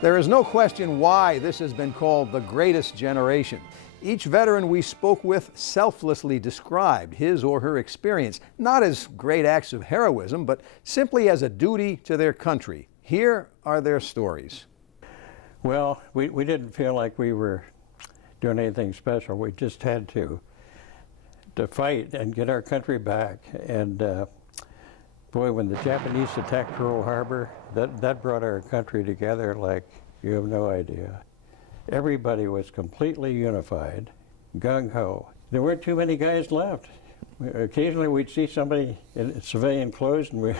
There is no question why this has been called the greatest generation. Each veteran we spoke with selflessly described his or her experience, not as great acts of heroism, but simply as a duty to their country. Here are their stories. Well, we didn't feel like we were doing anything special. We just had to fight and get our country back. And boy, when the Japanese attacked Pearl Harbor, that brought our country together like you have no idea. Everybody was completely unified, gung-ho. There weren't too many guys left. Occasionally we'd see somebody in civilian clothes and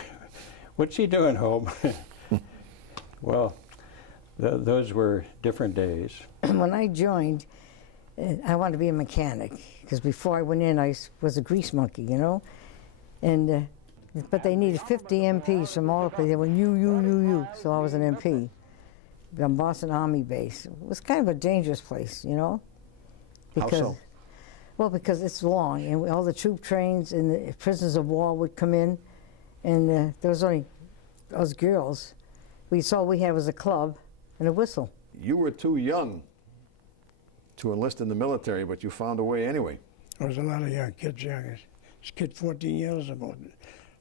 what's he doing home? Well, those were different days. When I joined, I wanted to be a mechanic, because before I went in, I was a grease monkey, you know? And, but they needed 50 MPs from all the places. They went, you. So I was an MP on Boston Army Base. It was kind of a dangerous place, you know? Because, how so? Well, because it's long, and all the troop trains and the prisoners of war would come in, and there was only us girls. We had was a club and a whistle. You were too young to enlist in the military, but you found a way anyway. There was a lot of young kids young. This kid 14 years old.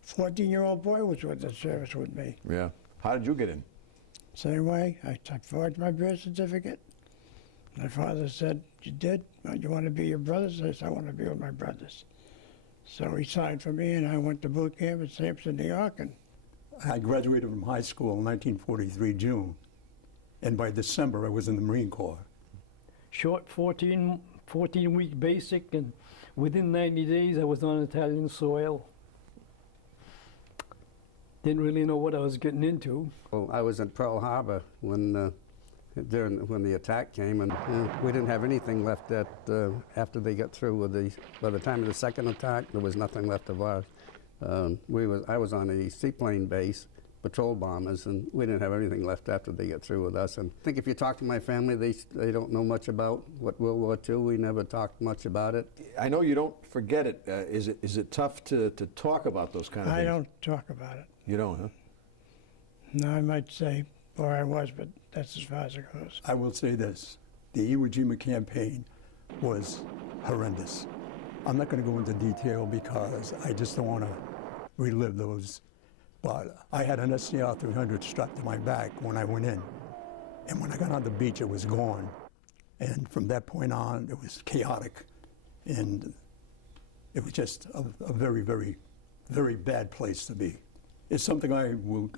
14-year-old boy was with the service with me. Yeah. How did you get in? Same way. I forged my birth certificate. My father said, "You did? Well, you want to be your brothers?" I said, "I want to be with my brothers." So he signed for me, and I went to boot camp in Sampson, New York. And I graduated from high school in 1943, June. And by December, I was in the Marine Corps. Short 14-week basic, and within 90 days I was on Italian soil. Didn't really know what I was getting into. Well, I was in Pearl Harbor when the attack came, and we didn't have anything left after they got through with the. By the time of the second attack, there was nothing left of ours. I was on a seaplane base, patrol bombers, and we didn't have anything left after they got through with us. And I think if you talk to my family, they don't know much about what World War II. We never talked much about it. I know you don't forget it. Is it tough to talk about those kind of things? I don't talk about it. You don't, huh? No, I might say where I was, but that's as far as it goes. I will say this, the Iwo Jima campaign was horrendous. I'm not going to go into detail because I just don't want to relive those. But I had an SCR 300 strapped to my back when I went in. And when I got on the beach, it was gone. And from that point on, it was chaotic. And it was just a very, very, very bad place to be. It's something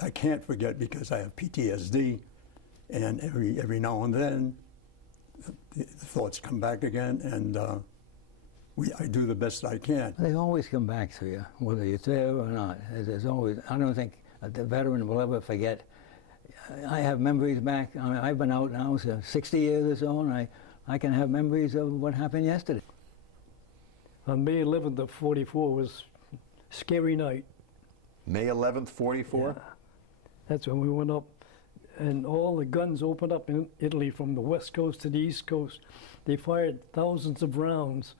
I can't forget because I have PTSD, and every now and then the thoughts come back again, and I do the best I can. They always come back to you, whether you're there or not. There's always. I don't think the veteran will ever forget. I have memories back. I mean, I've been out now 60 years or so, and I can have memories of what happened yesterday. On May 11th of '44 was a scary night. May 11th, 44? Yeah. That's when we went up, and all the guns opened up in Italy from the west coast to the east coast. They fired thousands of rounds,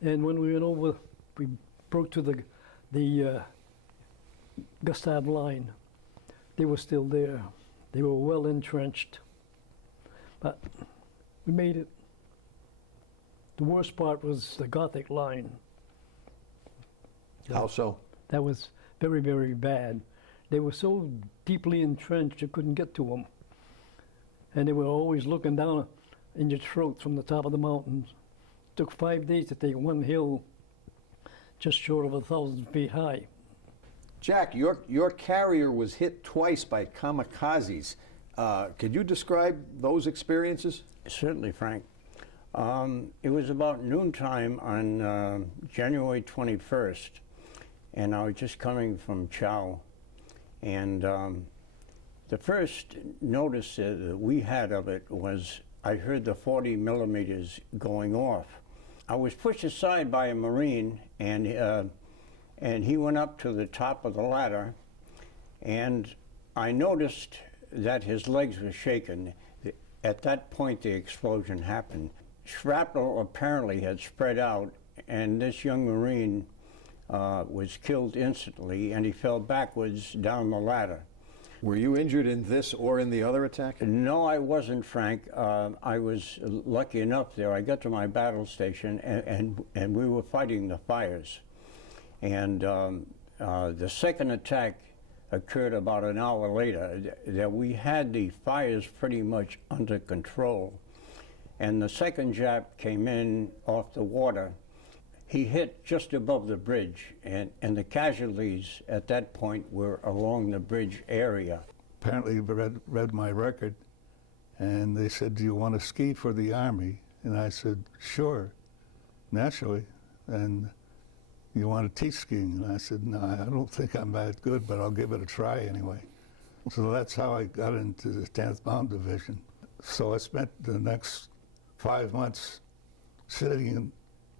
and when we went over, we broke to the Gustave line. They were still there. They were well entrenched, but we made it. The worst part was the Gothic line. How so? That was very, very bad. They were so deeply entrenched you couldn't get to them. And they were always looking down in your throat from the top of the mountains. It took 5 days to take one hill just short of 1,000 feet high. Jack, your carrier was hit twice by kamikazes. Could you describe those experiences? Certainly, Frank. It was about noontime on January 21st. And I was just coming from Chow, and the first notice that we had of it was I heard the 40 millimeters going off. I was pushed aside by a Marine, and he went up to the top of the ladder, and I noticed that his legs were shaking. At that point, the explosion happened. Shrapnel apparently had spread out, and this young Marine was killed instantly, and he fell backwards down the ladder. Were you injured in this or in the other attack? No, I wasn't, Frank. I was lucky enough there. I got to my battle station, and we were fighting the fires. And the second attack occurred about an hour later. That we had the fires pretty much under control. And the second Jap came in off the water. He hit just above the bridge, and the casualties at that point were along the bridge area. Apparently read my record, and they said, "Do you want to ski for the Army?" And I said, "Sure, naturally." And "You want to teach skiing?" And I said, "No, I don't think I'm that good, but I'll give it a try anyway." So that's how I got into the 10th Bomb Division. So I spent the next 5 months sitting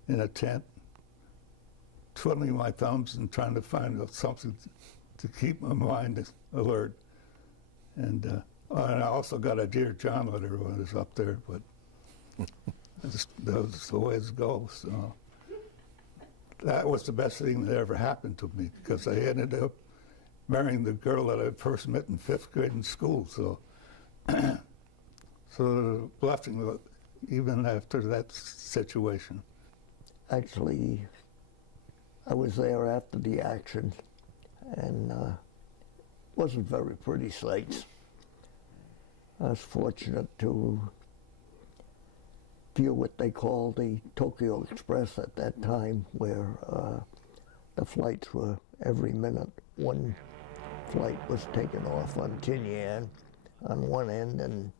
in a tent, twiddling my thumbs and trying to find something to keep my mind alert. And I also got a Dear John letter when I was up there, but that was the way it goes. So that was the best thing that ever happened to me, because I ended up marrying the girl that I first met in 5th grade in school. So, so the blessing, even after that situation. Actually, I was there after the action, and wasn't very pretty sights. I was fortunate to view what they called the Tokyo Express at that time, where the flights were every minute. One flight was taken off on Tinian on one end, and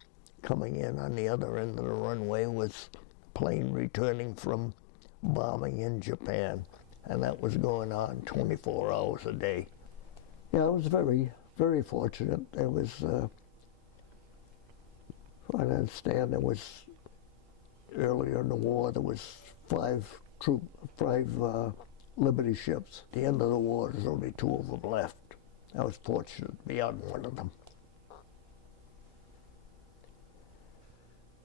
coming in on the other end of the runway was a plane returning from bombing in Japan. And that was going on 24 hours a day. Yeah, I was very, very fortunate. There was, I understand, there was, earlier in the war, there was 5 Liberty ships. At the end of the war, there's only 2 of them left. I was fortunate to be on one of them.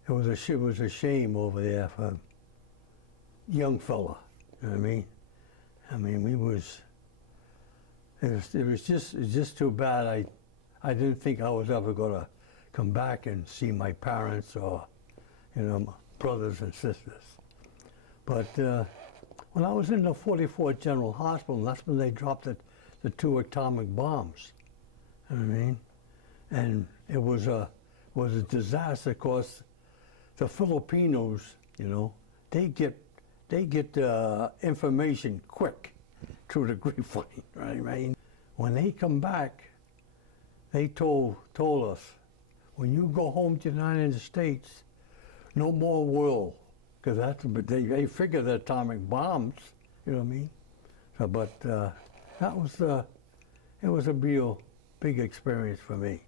It was a shame over there for a young fella, you know what I mean? I mean, it was just too bad. I didn't think I was ever going to come back and see my parents or, you know, my brothers and sisters. But when I was in the 44th General Hospital, that's when they dropped the 2 atomic bombs. You know what I mean? And it was a disaster, because the Filipinos, you know, they get information quick through the grapevine, right? I mean, when they come back, they told us, when you go home to the United States, no more war, because they figure the atomic bombs, you know what I mean? So, but it was a real big experience for me.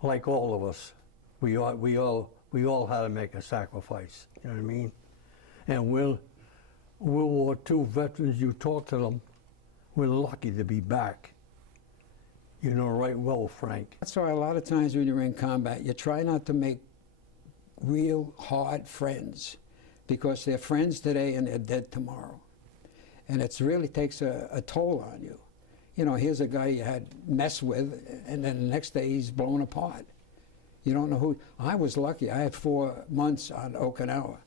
Like all of us, we all had to make a sacrifice, you know what I mean? And World War II veterans, you talk to them, we're lucky to be back. You know right well, Frank. That's why a lot of times when you're in combat, you try not to make real hard friends, because they're friends today and they're dead tomorrow. And it really takes a toll on you. You know, here's a guy you had mess with, and then the next day he's blown apart. You don't know who. I was lucky. I had 4 months on Okinawa,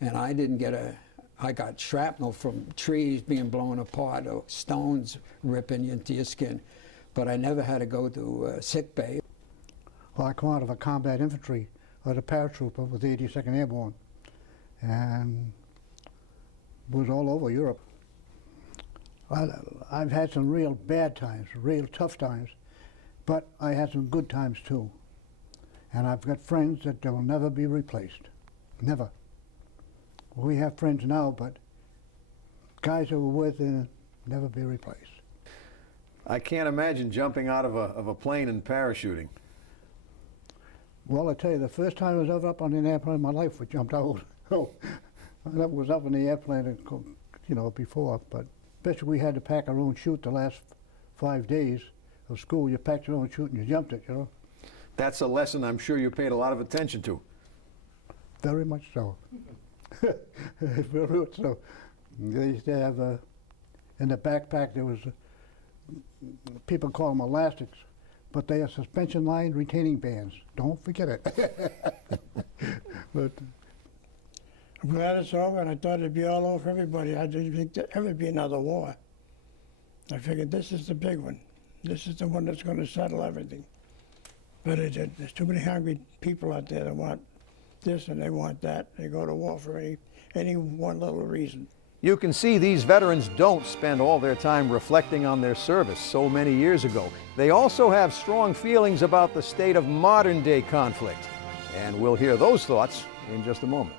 and I didn't get I got shrapnel from trees being blown apart or stones ripping into your skin, but I never had to go to sick bay. Well, I come out of a combat infantry, or a paratrooper with the 82nd Airborne, and was all over Europe. I've had some real bad times, real tough times, but I had some good times too. And I've got friends that will never be replaced, never. We have friends now, but guys who were with them never be replaced. I can't imagine jumping out of a plane and parachuting. Well, I tell you, the first time I was ever up on an airplane in my life, I jumped out. I was up in the airplane, you know, before, but especially we had to pack our own chute the last 5 days of school. You packed your own chute and you jumped it, you know. That's a lesson I'm sure you paid a lot of attention to. Very much so. Very much so. They used to have, in the backpack, there was, people call them elastics, but they are suspension line retaining bands. Don't forget it. But I'm glad it's over, and I thought it'd be all over for everybody. I didn't think there'd ever be another war. I figured this is the big one. This is the one that's going to settle everything. But there's too many hungry people out there that want this and they want that. They go to war for any one little reason. You can see these veterans don't spend all their time reflecting on their service so many years ago. They also have strong feelings about the state of modern-day conflict. And we'll hear those thoughts in just a moment.